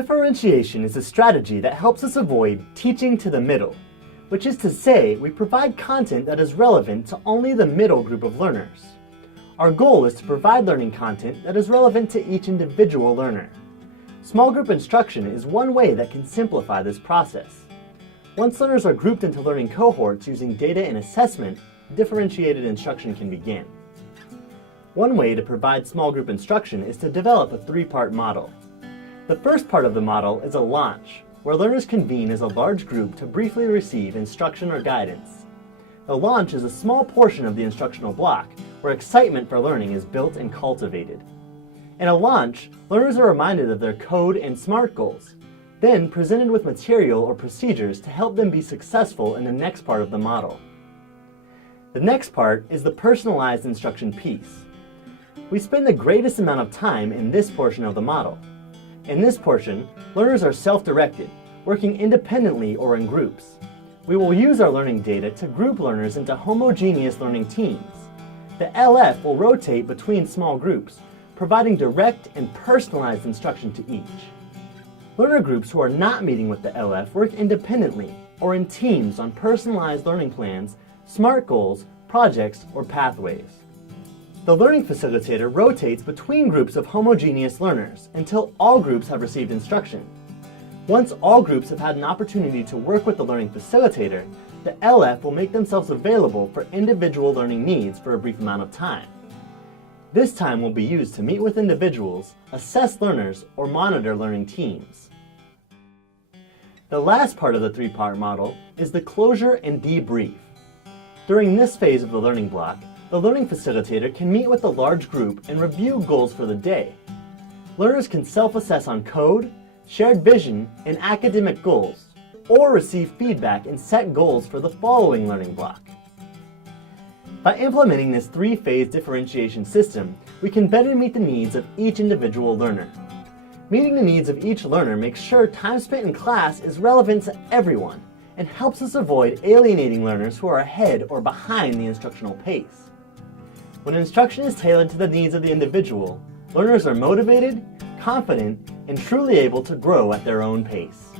Differentiation is a strategy that helps us avoid teaching to the middle, which is to say we provide content that is relevant to only the middle group of learners. Our goal is to provide learning content that is relevant to each individual learner. Small group instruction is one way that can simplify this process. Once learners are grouped into learning cohorts using data and assessment, differentiated instruction can begin. One way to provide small group instruction is to develop a three-part model. The first part of the model is a launch, where learners convene as a large group to briefly receive instruction or guidance. The launch is a small portion of the instructional block, where excitement for learning is built and cultivated. In a launch, learners are reminded of their code and SMART goals, then presented with material or procedures to help them be successful in the next part of the model. The next part is the personalized instruction piece. We spend the greatest amount of time in this portion of the model. In this portion, learners are self-directed, working independently or in groups. We will use our learning data to group learners into homogeneous learning teams. The LF will rotate between small groups, providing direct and personalized instruction to each. Learner groups who are not meeting with the LF work independently or in teams on personalized learning plans, SMART goals, projects, or pathways. The learning facilitator rotates between groups of homogeneous learners until all groups have received instruction. Once all groups have had an opportunity to work with the learning facilitator, the LF will make themselves available for individual learning needs for a brief amount of time. This time will be used to meet with individuals, assess learners, or monitor learning teams. The last part of the three-part model is the closure and debrief. During this phase of the learning block, the learning facilitator can meet with a large group and review goals for the day. Learners can self-assess on code, shared vision, and academic goals, or receive feedback and set goals for the following learning block. By implementing this three-phase differentiation system, we can better meet the needs of each individual learner. Meeting the needs of each learner makes sure time spent in class is relevant to everyone and helps us avoid alienating learners who are ahead or behind the instructional pace. When instruction is tailored to the needs of the individual, learners are motivated, confident, and truly able to grow at their own pace.